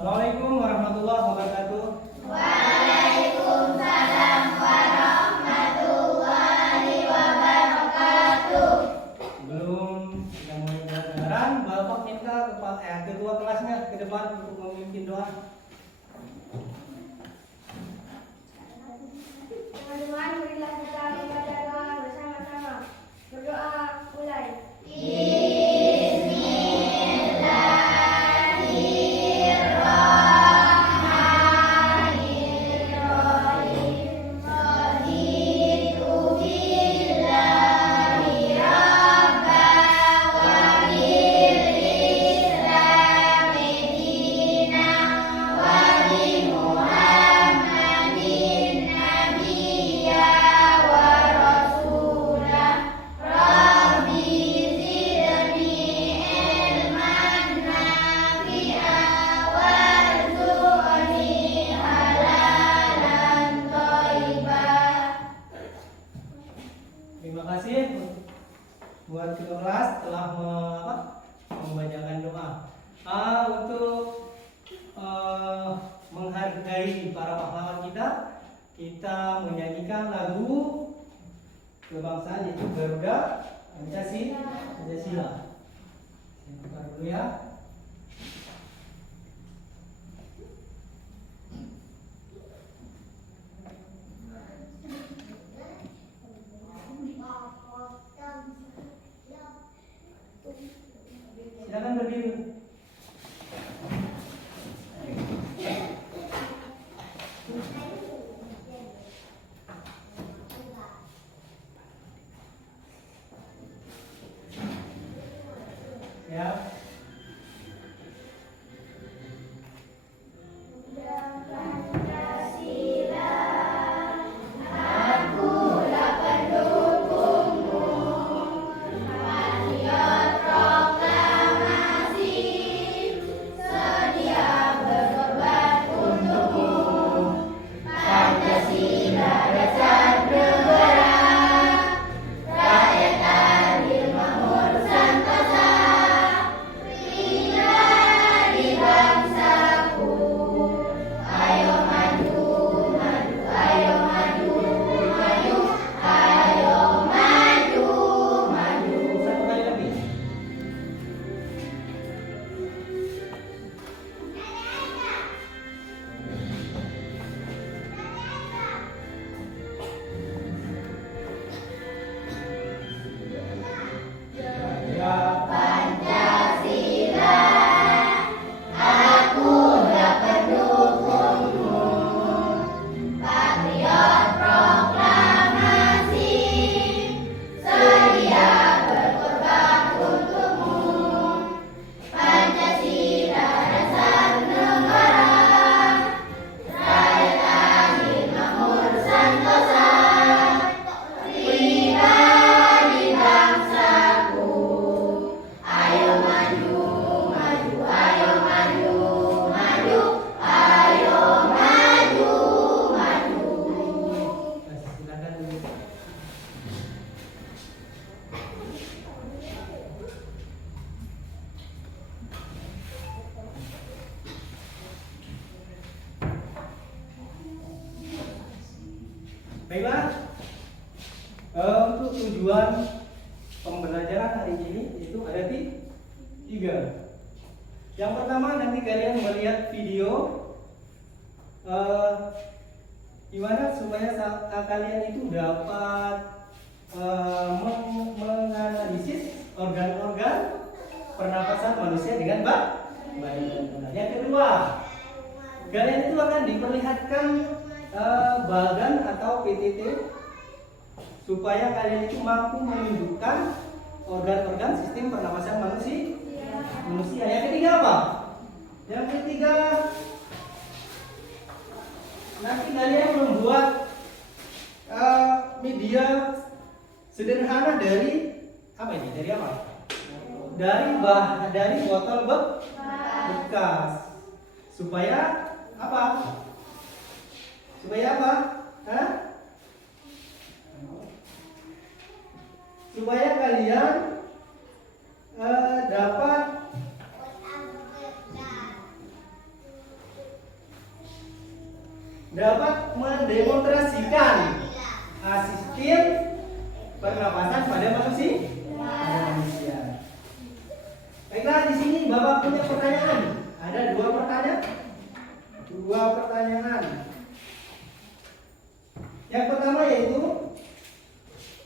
Assalamualaikum warahmatullahi wabarakatuh. Waalaikumsalam warahmatullahi wabarakatuh. Sebelum kita mulai pelajaran, Bapak minta ketua kelasnya ke depan untuk memimpin doa. Teman-teman, marilah kita membaca doa bersama-sama. Berdoa mulai. Terima kasih buat ketua kelas telah membacakan doa. Untuk menghargai para pahlawan kita menyanyikan lagu kebangsaan yaitu Garuda Pancasila. Saya buka dulu ya. Silakan berdiri. Siap. Satu kali lagi. Ya. Silakan dulu. Baiklah, untuk tujuan pembelajaran hari ini itu ada tiga. Yang pertama, nanti kalian melihat video gimana supaya kalian itu dapat menganalisis organ-organ pernapasan manusia dengan baik. Yang kedua, kalian itu akan diperlihatkan bagan atau PTT supaya kalian itu mampu menunjukkan organ-organ sistem pernapasan manusia. Yang ketiga apa? Yang ketiga, nanti kalian membuat media sederhana dari apa ini? Dari apa? dari botol bekas. Supaya apa? Supaya apa? Hah? Supaya kalian dapat mendemonstrasikan sistem pernapasan pada manusia. Baiklah, di sini Bapak punya pertanyaan. Ada dua pertanyaan. Yang pertama yaitu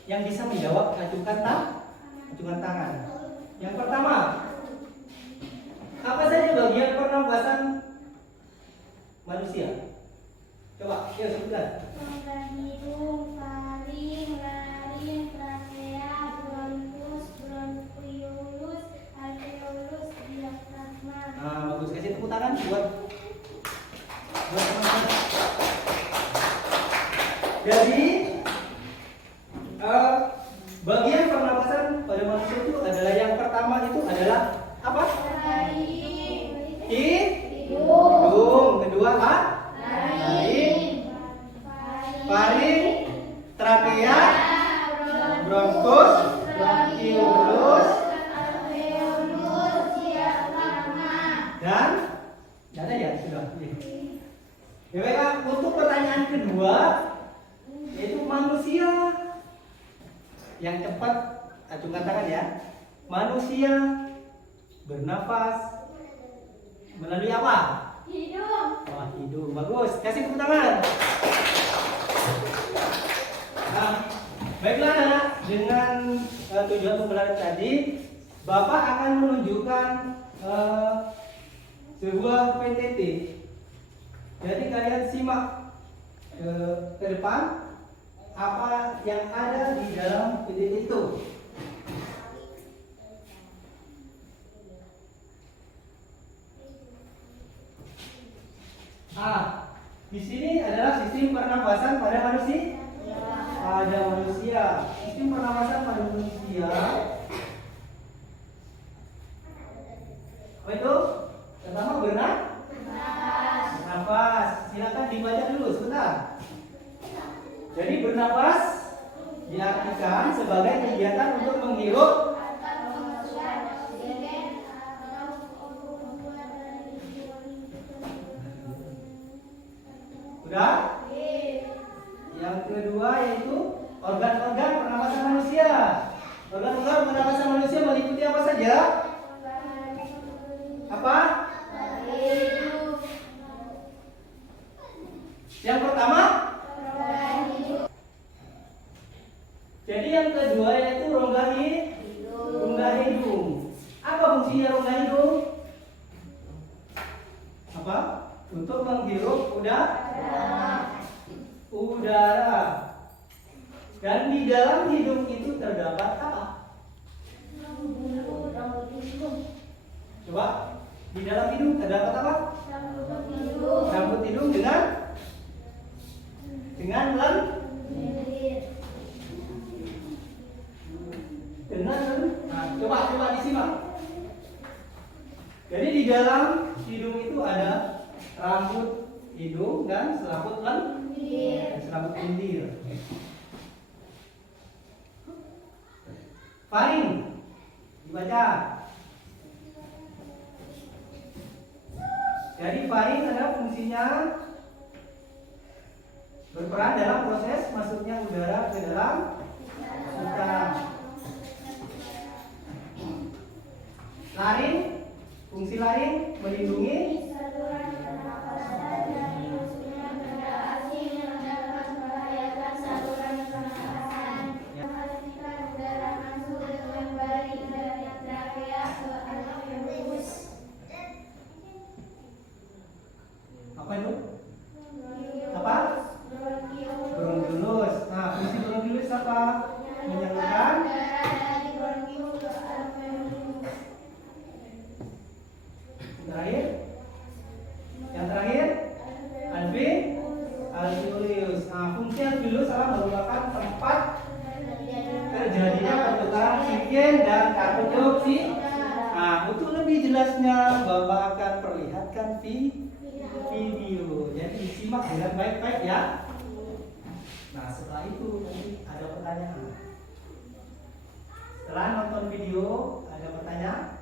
yang bisa menjawab acungkan tangan. Yang pertama, apa saja bagian pernapasan manusia? Coba, yuk sebutkan. Rongga hidung, faring, laring, trakea, bronkus, bronkiolus, alveolus, diafragma. Nah, bagus, kasih tepuk tangan buat teman-teman. Jadi bagian pernapasan pada manusia itu adalah yang pertama itu adalah apa? Hidung. Kedua faring, trakea, bronkus, bronkiolus, dan ya sudah. Ya baiklah, untuk pertanyaan kedua yaitu manusia. Yang cepat acungkan tangan ya. Manusia bernafas melalui apa? Hidung. Wah, hidung. Bagus. Kasih tepuk tangan. Nah, baiklah anak, dengan tujuan pembelajaran tadi, Bapak akan menunjukkan sebuah PTT. Jadi kalian simak ke depan apa yang ada di dalam PTT itu. Di sini adalah sistem pernapasan pada manusia. Sistem pernapasan pada manusia. Apa itu? Pertama bernafas. Silakan dibaca dulu sebentar. Jadi bernapas diartikan sebagai kegiatan untuk menghirup udah? Yang kedua yaitu organ-organ pernapasan manusia. Organ-organ pernapasan manusia meliputi apa saja? Apa? Yang pertama? Jadi yang kedua yaitu rongga hidung. Apa fungsinya rongga hidung? Apa? Untuk menghirup udara. Dan di dalam hidung itu terdapat apa? Coba, di dalam hidung terdapat apa? Rambut hidung dengan coba disimak. Jadi di dalam hidung itu ada rambut hidung dan selaput lendir. Faring dibaca. Jadi faring adalah fungsinya berperan dalam proses masuknya udara ke dalam kita. Laring, fungsi laring melindungi saluran pernapasan dari masuknya benda asing yang dapat membahayakan saluran pernapasan. Memastikan udara masuk dengan baik dari trakea ke alveolus. apa itu? Apa? Bronkiolus. Nah, fungsi bronkiolus apa? Menyalurkan yang terakhir alveolus. Nah, fungsi alveolus adalah merupakan tempat terjadinya pertukaran oksigen dan karbon dioksida. Bapak akan perlihatkan video. Jadi disimak dengan baik-baik ya. Nah, setelah itu nanti ada pertanyaan. Setelah nonton video ada pertanyaan.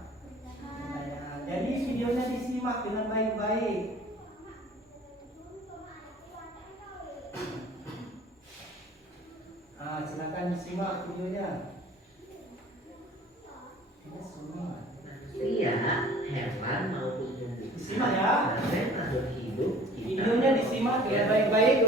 Jadi videonya disimak dengan baik-baik. Nah, silakan disimak videonya. Ini semua. Manusia, hewan maupun tumbuhan Disimak ya. dan makhluk hidup Videonya disimak dengan baik-baik.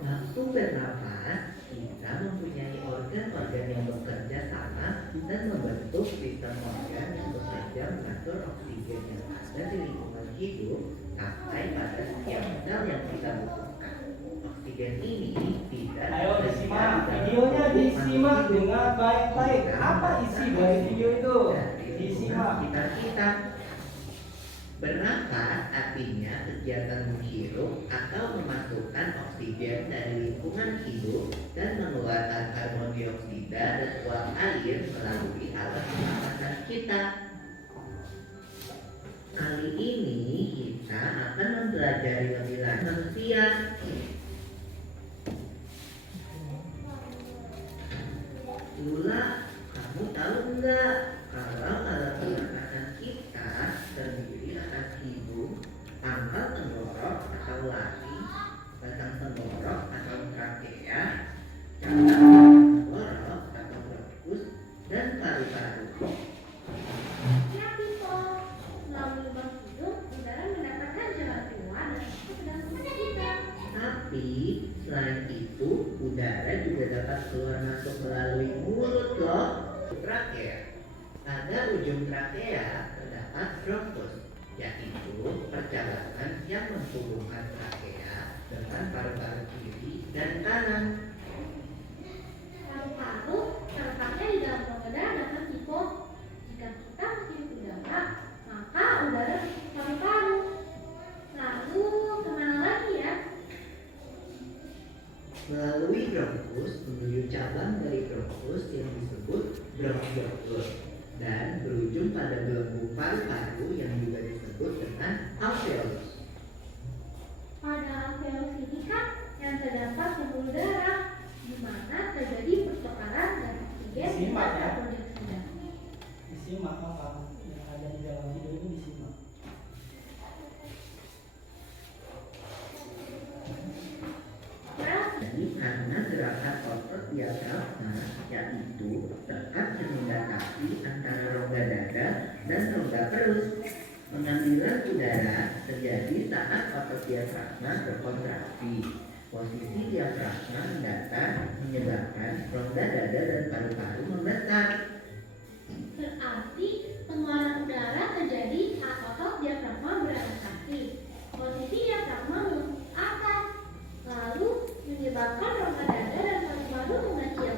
Waktu bernafas, kita mempunyai organ-organ yang bekerja sama dan membentuk sistem organ yang bekerja mengatur oksigen yang ada di lingkungan hidup sampai pada setiap sel yang kita butuhkan. Oksigen ini tidak Ayo tersedia disimak. di dalam Videonya tubuh disimak manusia. dengan baik-baik. Apa isi dari video itu? Dari Disimak. sekitar kita. Bernafas artinya kegiatan menghirup atau memasukkan oksigen dari lingkungan hidup dan mengeluarkan karbon dioksida dan uap air melalui alat pernafasan kita. Kali ini kita akan mempelajari lebih lanjut manusia. Lula, kamu tahu nggak kalau alat pernafasan kita terdiri atas hidung, pangkal tenggorok atau lari, batang tenggorok atau trakea, cabang tenggorok atau bronkus, dan paru-paru. Ya, Pito. Melalui lubang hidung, udara mendapatkan jalan keluar dan masuk ke dalam tubuh kita. Tapi selain itu, udara juga dapat keluar masuk melalui mulut loh. Trakea. Pada ujung trakea terdapat bronkus, yaitu perjalanan yang menghubungkan trakea dengan paru-paru kiri dan kanan. Paru-paru terletaknya di dalam rongga dada, kan, Pito? Jika kita menghirup udara, maka udara masuk ke paru-paru. Lalu kemana lagi ya? Melalui bronkus menuju cabang dari bronkus yang disebut bronkiolus dan berujung pada belenggu paru-paru yang juga disebut dengan alveolus. Pada alveolus ini kan yang terdapat pembuluh darah, di mana terjadi pertukaran dan oksigen Disimak dengan ya. karbon dioksida. Disimak apa yang ada di dalam video ini disimak. Jadi karena gerakan otot diafragma yaitu tekan yang membatasi antara rongga dada dan rongga perut. Pengambilan udara terjadi saat otot diafragma berkontraksi. Posisi diafragma mendatar menyebabkan rongga dada dan paru-paru membesar. Berarti pengeluaran udara terjadi saat otot diafragma beradaptasi. Posisi diafragma melengkung ke atas, lalu menyebabkan rongga dada dan paru-paru mengecil.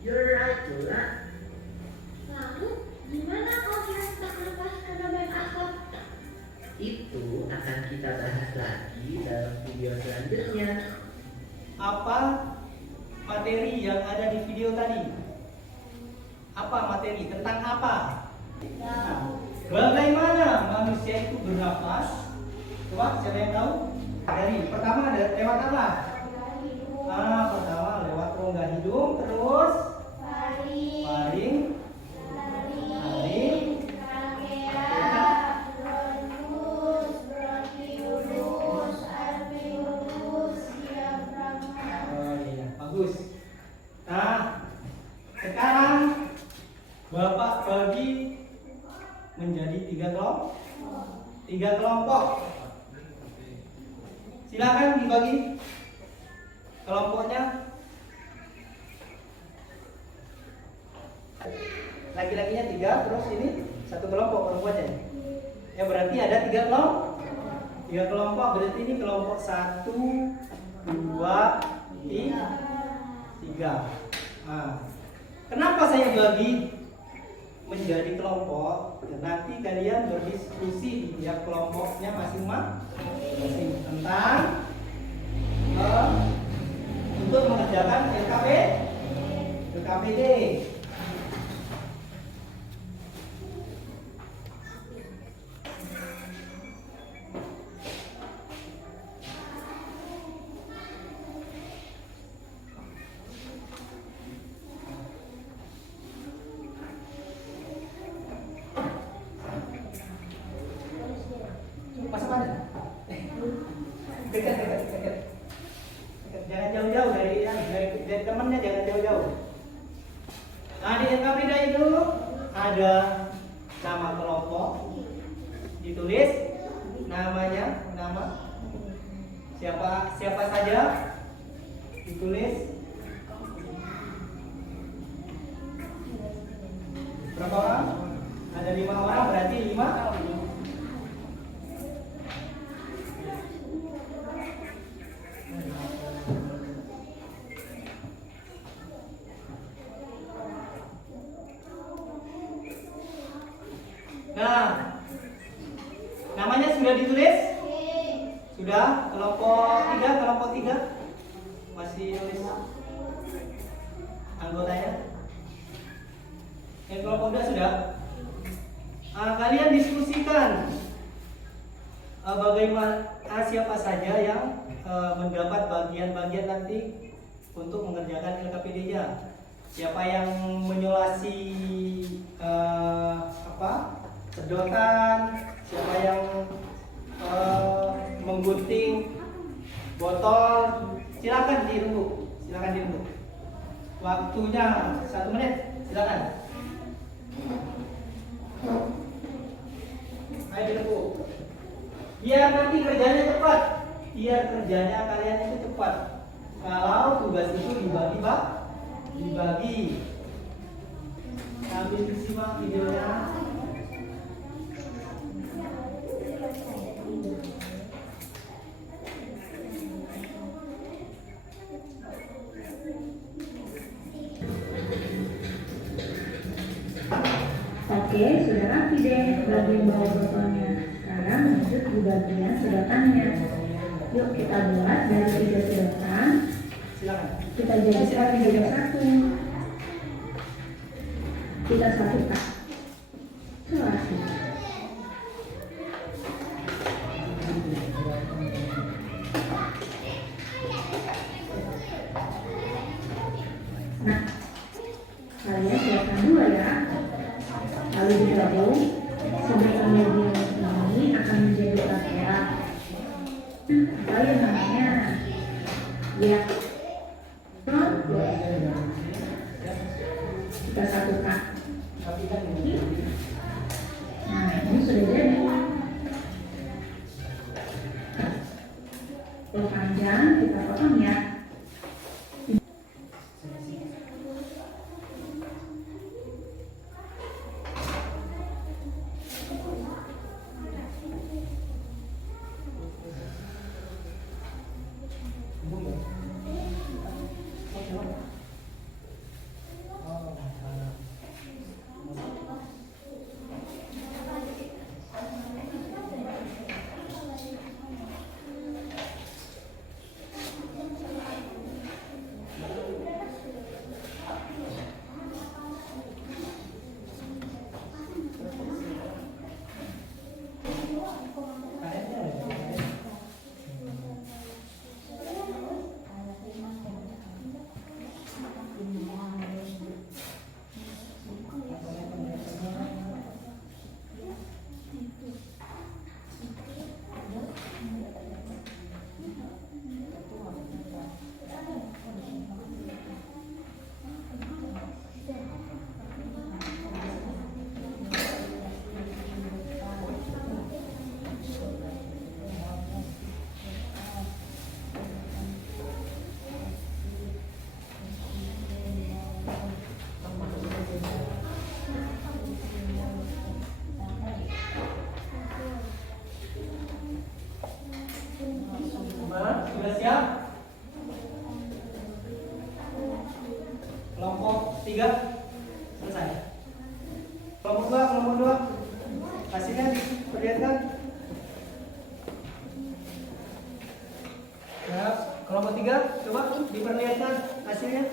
You're right, Lula. Lalu gimana kalau kita tak nafas karena banyak asap? Itu akan kita bahas lagi dalam video selanjutnya. Apa materi yang ada di video tadi? Apa materi? Tentang apa? Nah, bagaimana manusia itu bernafas? Coba siapa yang tahu? Dari pertama ada lewat apa? Pertama lewat rongga hidung, terus faring, oh iya, bagus. Nah, sekarang Bapak bagi menjadi tiga kelompok. Silakan dibagi kelompoknya. Laki-lakinya 3, terus ini satu kelompok perempuannya. Ya berarti ada 3 kelompok. 3 kelompok berarti ini kelompok 1, 2, 3. Nah, kenapa saya bagi menjadi kelompok? Nanti kalian berdiskusi di tiap kelompoknya masing-masing tentang untuk mengerjakan LKPD. Dekat, dekat, dekat. Dekat. Jangan jauh-jauh dari temannya, jangan jauh-jauh. Nah, di Enkabrida itu ada nama kelompok, ditulis namanya, nama siapa saja, ditulis berapa orang? Ada 5 orang, berarti 5. Nah, namanya sudah ditulis? Sudah? Kelompok 3 masih nulis anggotanya? Yang kelompok 2 sudah? Kalian diskusikan bagaimana siapa saja yang mendapat bagian-bagian nanti untuk mengerjakan LKPD-nya. Siapa yang menyolasi sedotan, siapa yang menggunting botol, silakan dirembuk. Waktunya 1 menit, silakan. Ayo dirembuk. Biar nanti kerjanya cepat. Biar kerjanya kalian itu cepat. Kalau tugas itu dibagi. Sambil disimak videonya. Oke, sudah rapi deh bagian bawah botolnya. Sekarang lanjut di bagian sedotannya. Yuk kita buat dari 3 sedotan. Silakan. Kita jadikan menjadi 1. Kita satukan. Selasi. Nah, kalian siapkan 2 ya. Lalu digabung, sedotan medium ini akan menjadi lateral. Apa ya namanya? Ya, kita satukan. Nah, ini sudah jadi. Yang panjang kita potong ya. Sudah siap? Kelompok 3 selesai. Kelompok 2 hasilnya diperlihatkan. Ya, kelompok 3 coba diperlihatkan hasilnya.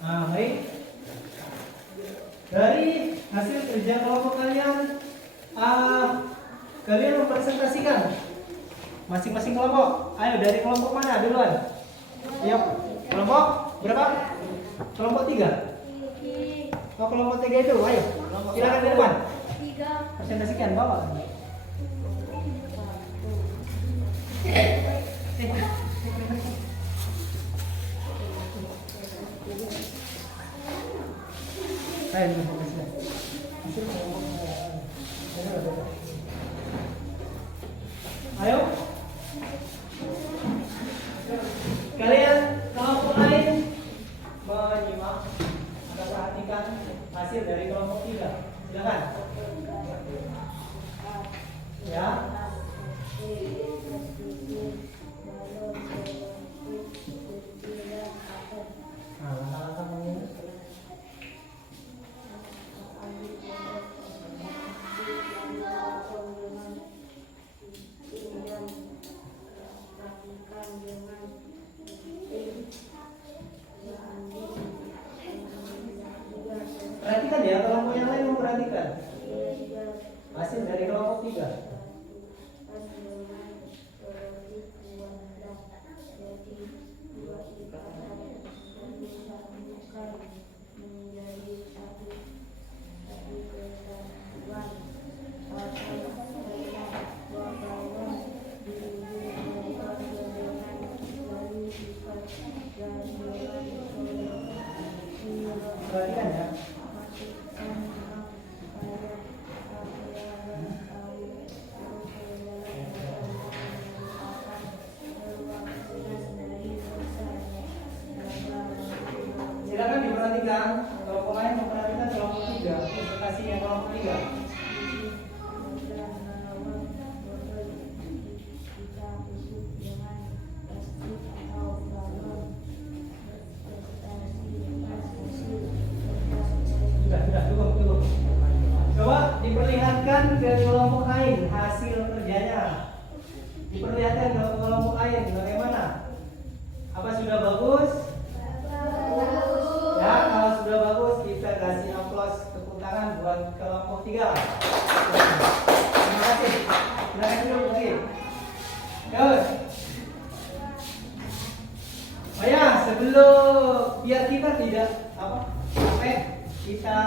Nah, baik. Dari hasil kerja kelompok kalian, kalian mempresentasikan masing-masing kelompok. Ayo, dari kelompok mana duluan? Ayo, kelompok berapa? Kelompok 3. Oh, kelompok 3 itu, ayo. Silakan duluan. 3. Presentasikan, bawa. Ayo, fokusnya. Ayo. Kalian kelompok lain menyimak atau perhatikan hasil dari kelompok 3. Silakan. Ya. Nah, langkah-langkah mengingat. Perhatikan ya, kelompok yang lain memperhatikan hasil dari kelompok 3. Perhatikan ya. Silakan diperhatikan, kelompok lain memperhatikan kelompok 3, presentasinya kelompok 3. Sudah, cukup. Coba diperlihatkan ke kelompok lain hasil kerjanya. Diperlihatkan ke kelompok lain bagaimana? Apa sudah bagus? Ya, kalau sudah bagus kita kasih aplaus tepuk tangan buat kelompok 3. Terima kasih. Silakan duduk lagi. Terus. Oh ya, sebelum biar kita tidak capek, kita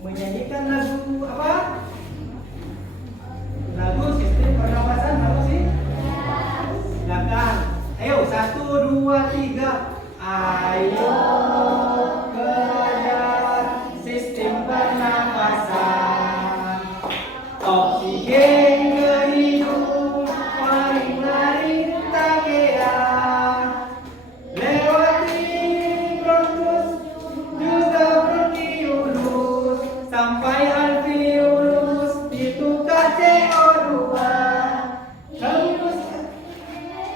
menyanyikan lagu apa? Lagu sistem pernapasan apa sih? Silakan. Ayo, 1, 2, 3. Ayo belajar sistem pernapasan. Oksigen ke hidung, mari kita gerak. Lewati bronkus, juga bronkiolus, sampai alveolus, ditukar CO2. Terus,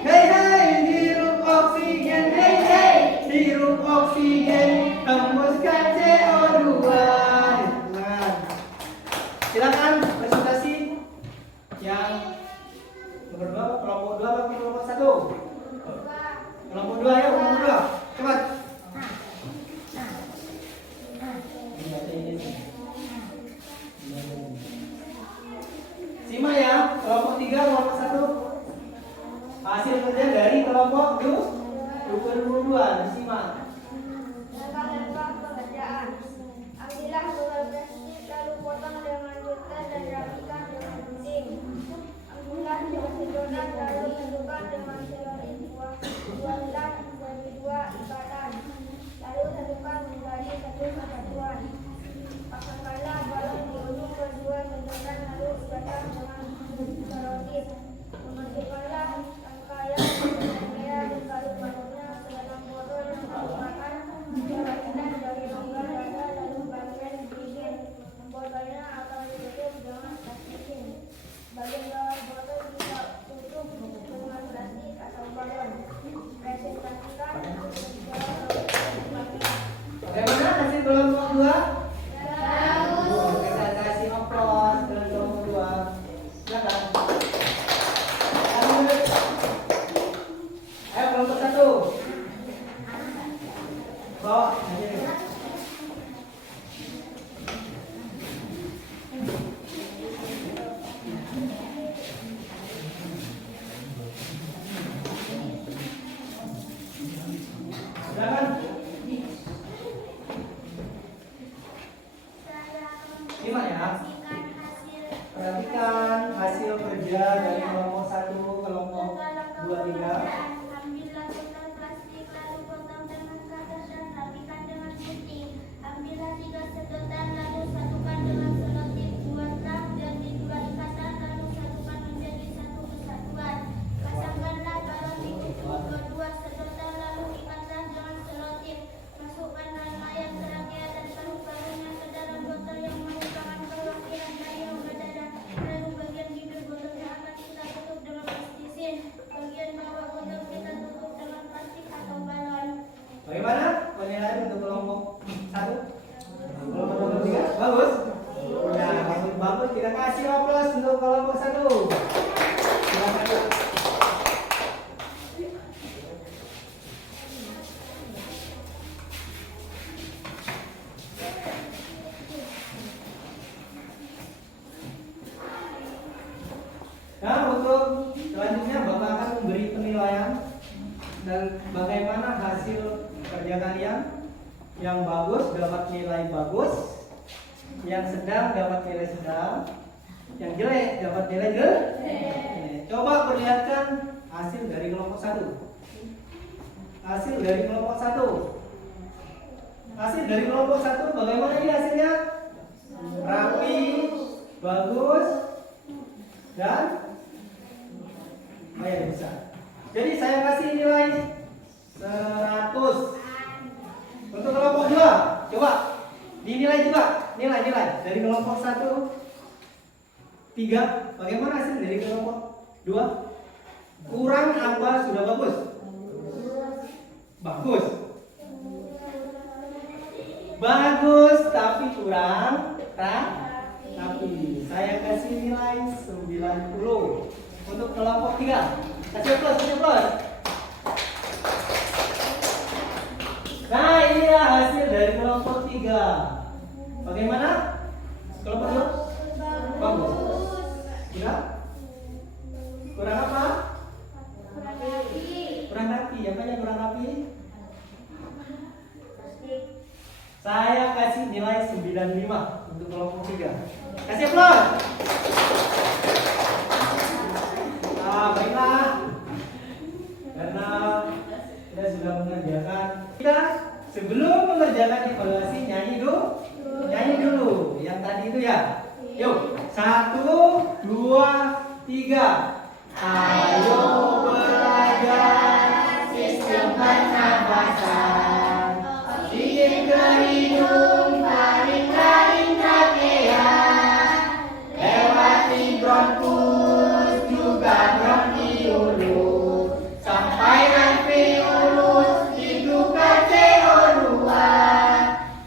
hei, hirup oksigen, hirup oksigen, hembuskan CO2. Nah, silakan presentasi yang nomor 2, kelompok 2 atau kelompok 1? Kelompok 2 ya, kelompok 2. Cepat. Simak ya, kelompok 3, kelompok 1. Hasil kerja dari kelompok 22. Disimak. Langkah-langkah pengerjaan. Ambillah bola plastik lalu potong dengan bulat dan rapikan dengan gunting. Ambillah sedotan lalu tentukan dengan selorik dua helai menjadi 2 ikatan. Lalu tentukan menjadi 1 kesatuan. Pasangkanlah balon di ujung kedua sedotan lalu ikatkan dengan selorik. Memasukkanlah rangkaian di kayu balonnya ke dalam botol yang digunakan. Perhatikan dari rongga dada lalu bagian bibir. Botolnya akan ditutup dengan plastikin. Bagian bawah botol bisa tutup dengan plastik atau balon. Presentasikan Bagaimana hasil kelompok 2? bagus. Kita kasih aplaus ke kelompok 2. Silakan. Ayo kelompok 1. Bawa aja. Silakan. Simak ya. Perhatikan hasil kerja dari kelompok 1, kelompok 2, 3. Ambillah botol plastik lalu potong dengan kapas dan rapikan dengan gunting. Ambillah 3 sedotan kelompok 1. Silakan, Pak. Nah, untuk selanjutnya Bapak akan memberi penilaian dan bagaimana hasil kerja kalian. Yang bagus dapat nilai bagus, yang sedang dapat nilai sedang, yang jelek dapat nilai jelek. Coba perlihatkan hasil dari kelompok 1. Hasil dari kelompok 1. Hasil dari kelompok 1 bagaimana ini hasilnya? Rapi, bagus, dan bisa. Jadi saya kasih nilai 100. Untuk kelompok 2, coba dinilai juga. Nilai dari kelompok 1 3. Bagaimana hasil dari kelompok 2? Kurang apa sudah bagus? Bagus. Bagus tapi kurang rapi. Saya kasih nilai 90. Untuk kelompok 3, kasih plus. Nah, inilah hasil dari kelompok 3. Bagaimana? Kelompok 2? Bagus. Kurang apa? Kurang rapi. Apa yang kurang rapi? Saya kasih nilai 95 untuk kelompok 3. Kasih plus. Baiklah. Karena kita sudah mengerjakan. Kita sebelum mengerjakan evaluasi nyanyi dulu. Yang tadi itu ya. Yuk, 1, 2, 3. Ayo belajar sistem pernapasan. Oksigen ke hidung, tarik trachea. Lewati bronkus, juga bronkiolus. Sampai alveolus, hidup ke CO2.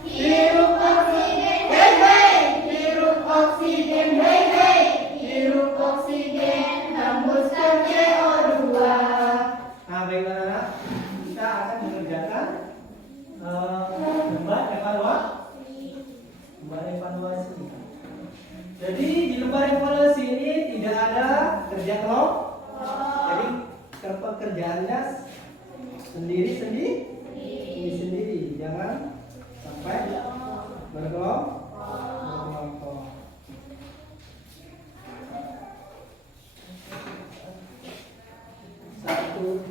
Hirup oksigen, hei. Hirup oksigen, hei. Hirup oksigen, hembuskan CO2. Nah, baiklah anak, kita akan mengerjakan lembar evaluasi. Jadi di lembar evaluasi ini tidak ada kerja kelompok. Jadi pekerjaannya sendiri. Jangan sampai berkelompok. Satu.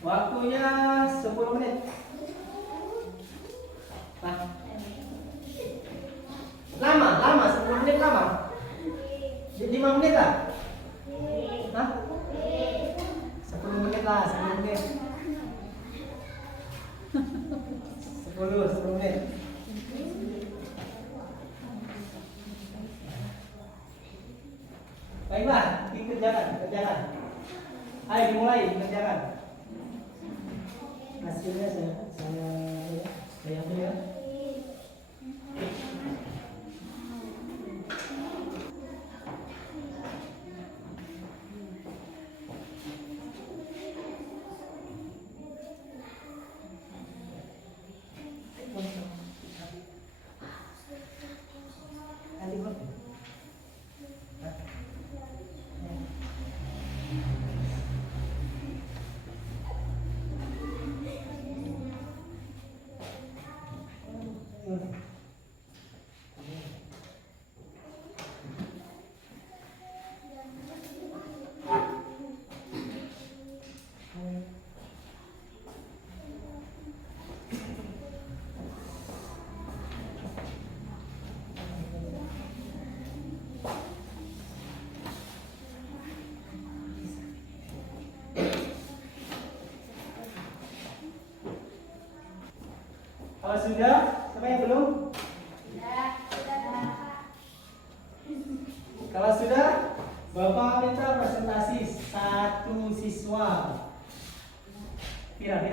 Waktunya 10 menit. Lama 10 menit lama. 5 menit lah. 10 menit lah, 10 menit. 10 menit. Baiklah, kerjakan. Ayo dimulai kerjakan. Hasilnya saya ambil ya. Kalau sudah, siapa yang belum? Kalau sudah, Bapak minta presentasi satu siswa. Pira.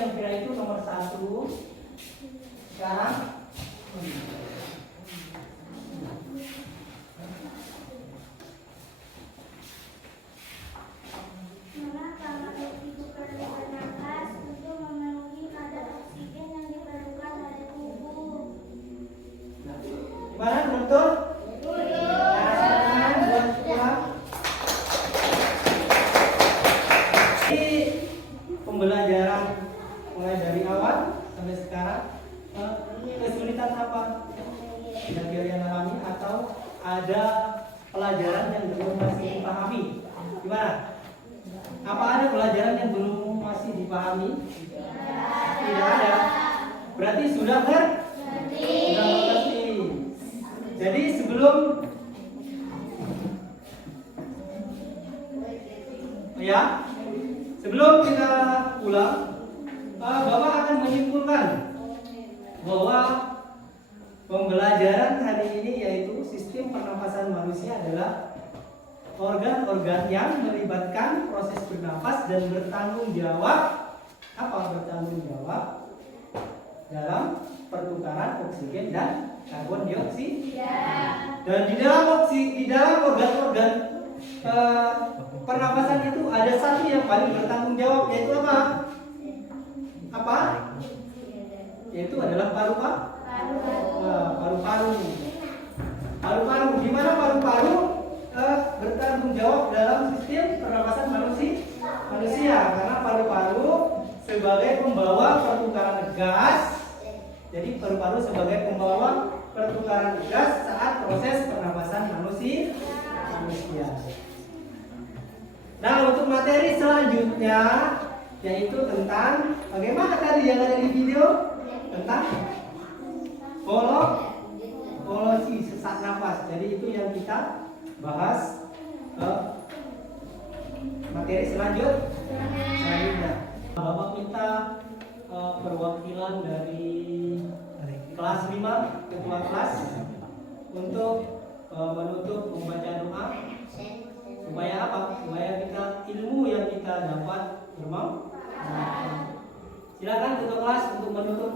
Elvira itu nomor 1. Sekarang Mengapa makhluk hidup perlu bernapas untuk memenuhi kadar oksigen yang diperlukan oleh tubuh? gimana betul? Nah, buat pulang. Jadi pembelajaran mulai dari awal sampai sekarang kesulitan apa yang kalian alami atau ada pelajaran yang belum masih dipahami? Gimana? Apa ada pelajaran yang belum masih dipahami? Tidak ada. Berarti sudah mengerti. Jadi sebelum kita ulang, Bapak akan menyimpulkan bahwa pembelajaran hari ini yaitu sistem pernapasan manusia adalah organ-organ yang melibatkan proses bernapas dan bertanggung jawab dalam pertukaran oksigen dan karbon dioksida. Dan di dalam organ-organ pernapasan itu ada satu yang paling bertanggung jawab, yaitu apa? Yaitu adalah paru-paru. Di mana paru-paru bertanggung jawab dalam sistem pernapasan manusia karena paru-paru sebagai pembawa pertukaran gas. Jadi paru-paru sebagai pembawa pertukaran gas saat proses pernapasan manusia. Nah, untuk materi selanjutnya yaitu tentang bagaimana tadi yang ada di video tentang polosi sesak napas. Jadi itu yang kita bahas materi selanjutnya. Bapak minta perwakilan dari kelas 5, ketua kelas untuk menutup membaca doa supaya apa? Supaya kita ilmu yang kita dapat bermanfaat. Silakan ketua kelas untuk menutup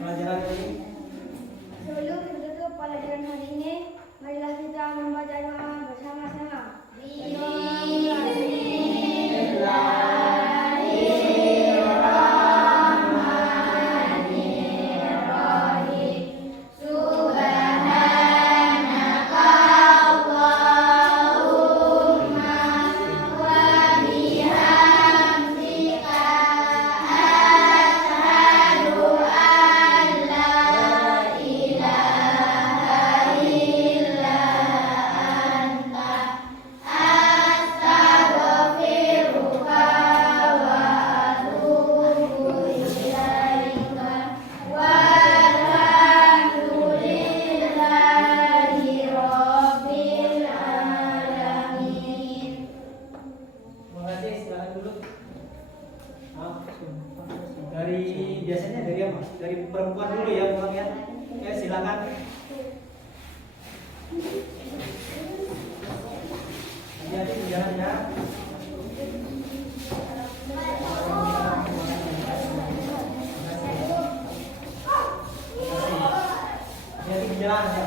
pelajaran ini. Sebelum menutup pelajaran hari ini, marilah kita membaca doa bersama-sama. Biasanya dari apa? Dari perempuan dulu ya, pulang ya. Ya, silakan. Jadi jalannya. Jadi jalan ya.